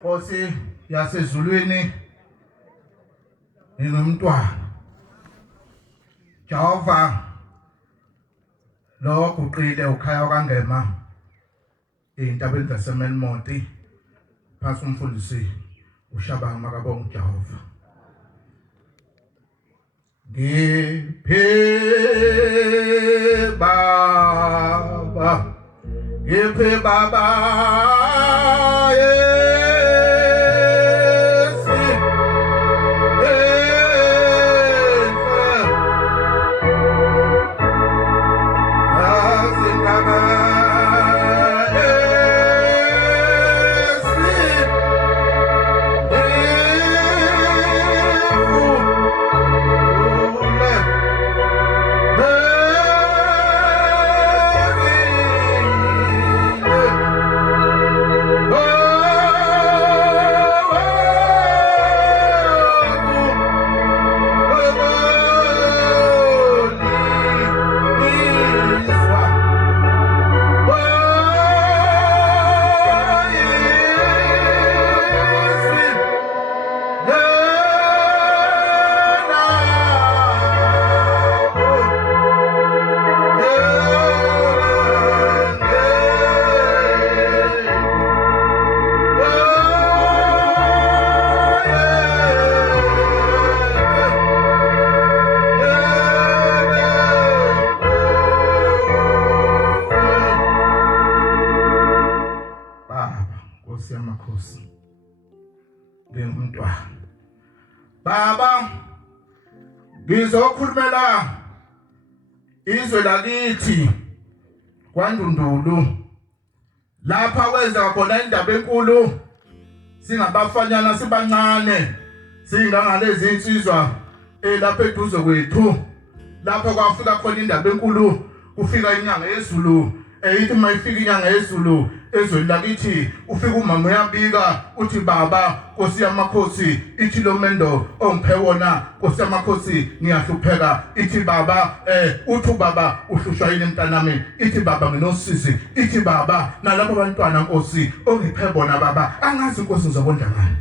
Nkosi yasezulwini nginomntwana Jehova lo guqile ukhaya kangema intabeni zaseMelmoti phasi umfundisi ushabanga makabonga Jehova ngiphe baba Baba ngizokhulumela izwe lakithi kwaNdundulu lapha wenza khona indaba enkulu singabafanyana sibancane singangalezi insizwa lapha eduze kwethu lapha kwafika khona indaba enkulu kufika inyanga yezulu ithi mayifika inyanga yezulu ezweni lakithi ufika umama uyabika uthi baba Nkosi yamakhosi ithi lo mendo ongiphe wona Nkosi yamakhosi ngiyahlupheka ithi baba uthi baba uhlushwa yini mntanami ithi baba nginosisi ithi baba nalabo bantwana Nkosi ongiphe bona baba angazi Nkosi ngizobonda ngani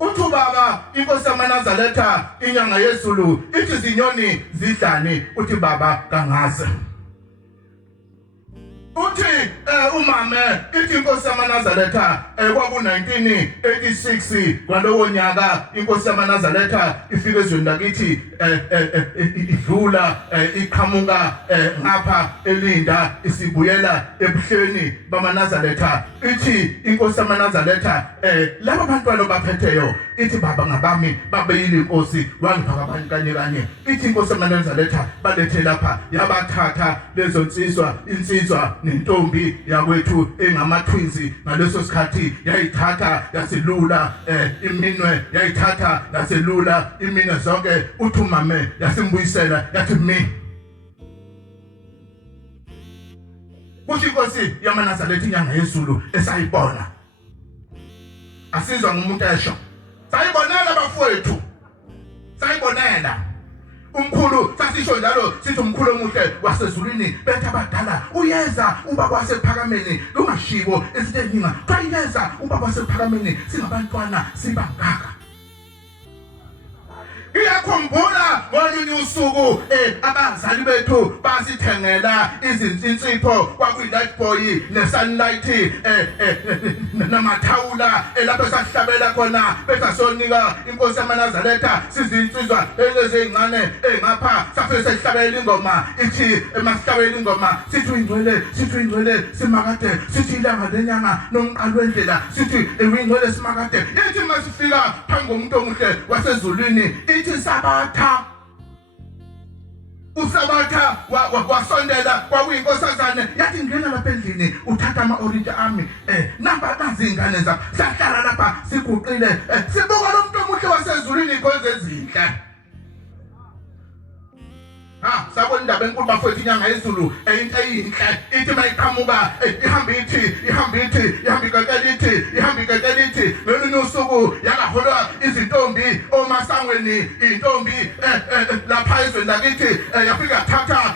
uthi baba Inkosi yaManazaretha inyanga yezulu ithi zinyoni zidlani uthi baba kangazi uthi umama ithi Inkosi yaManazaretha kwaku 1986 kwalowo nyaka Inkosi yaManazaretha ifika ezweni lakithi idlula iqhamuka ngapha elinda isibuyela ebuhleni bamaNazaretha ithi Inkosi yaManazaretha laba bantwana baphetheyo ithi baba ngabami babeyile inkosi wangipha abanye kanye ithi Inkosi yaManazaretha balethe lapha yabathatha lezo insizwa nentombi yakwethu engamathwinzi ngaleso sikhathi yayithatha yasilula iminwe yayithatha yasilula iminwe zonke uthi umama yasimbuyisela yathi mi kuthi Inkosi yaManazaretha inyanga yezulu esayibona asizwa ngumuntu esho sayibonela bafowethu sayibonela umkhulu sasisho njalo sithi umkhulu omuhle wasezulwini bethe abadala uyeza ubaba wasephakameni lungashiwo esiteninga kwayeza ubaba wasephakameni singabantwana sibangaka Ngiyakhumbula ngolunye usuku abazali bethu basithengela izinsipho kwakuyi-light boy ne-sunlight namathawula lapho sahlabela khona besasonika Inkosi yaManazaretha sizinsizwa lezi ezincane ngapha safike sihlabela ingoma ithi emasihlabela ingoma sithi ingcwele simakade sithi ilanga lenyanga nomqalo wendlela sithi ingcwele simakade ithi masifika phambi komuntu omuhle wasezulwini ithi Sabatha uSabatha wasondela kwakuyinkosazane yathi ngena lapha endlini uthatha ama-orange ami namba nazingane zakho sahlala lapha siguqile sibuka lo muntu omuhle wasezulwini inkonzo ezinhle sabona indaba enkulu bafowethu inyanga yezulu into eyinhle ithi mayiqhamuka ihamba ikekelithi ngelinye usuku yakaholwa izintombi omasangweni intombi lapha ezweni lakithi yafika yathatha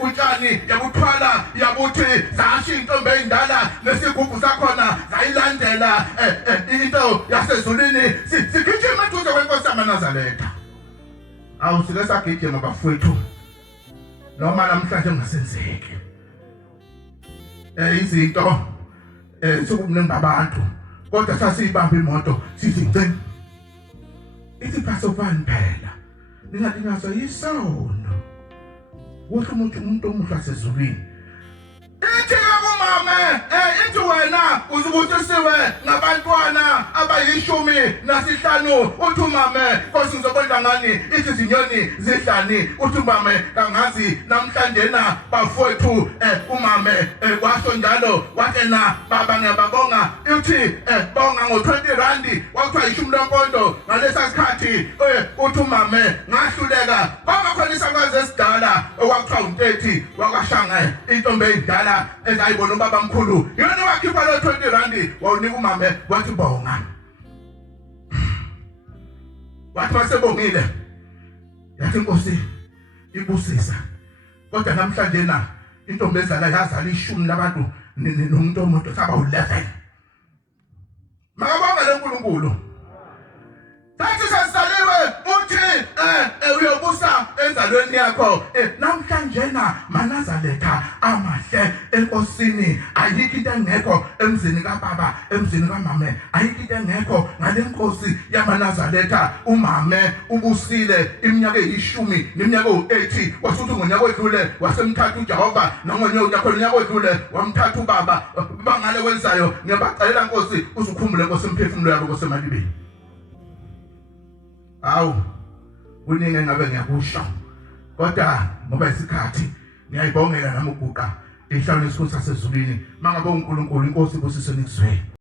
utshani yabuthwala yabuthi zashi intombi endala nesigubhu siyabonga into yasezulwini sigijima eduze kwenkosi yamaNazaretha. Awu sike sagijima bafowethu noma namhlanje ngasenzeki izinto sokumningi abantu kodwa sasiyibamba imoto sithi ngcini ithi pasopani phela ningathi ngaso yisono wonke umuntu omuhle wasezulwini ithi kumama ithi wena uzubutisiwe ngabantwana abayishumi nasihlanu uthi mama Nkosi ngizobonda ngani ithi izinyoni zihlani uthi mama kangazi namhlanje na bafowethu umama washo njalo wathi na baba ngiyababonga uthi bonga ngo20 rand wakuthiwa ishumi lonkondo ngalesa sikhathi uthi mama ngahluleka kwaba khona isakwazi esidala okwakuthiwa u30 wakashanga intombi endala ezayibona ubaba mkhulu yena wakhipha lo 20 rand wawunika umama wathi bonga wathi masebongile yathi Nkosi ibusisa kodwa namhlanje na intombi ezala yazala ishumi labantu nomuntu omuntu saba u11 makabonga leNkulunkulu Thathi sasaliwe uthi uyobusa enzalweni yakho namhlanje na maNazaretha amahle enkosini ayikho into engekho emzini kaBaba emzini kaMama ayikho into engekho ngale nkosi yamaNazaretha umama ubusile iminyaka eyishumi neminyaka u80 wasuthi ngonyaka odlule wasemthatha uJehova nangonyaka odlule wamthatha uBaba bangale wenzayo ngiyabacelela Nkosi uzukhumbule Nkosi imphefumulo yabo kosemalibeni Awu uningi ngabe ngiyakusho kodwa ngoba isikhathi ngiyayibongela nami uguqa ihlalo lesikhosi sasezulwini mangabe uNkulunkulu inkosi ibusise nikuzwe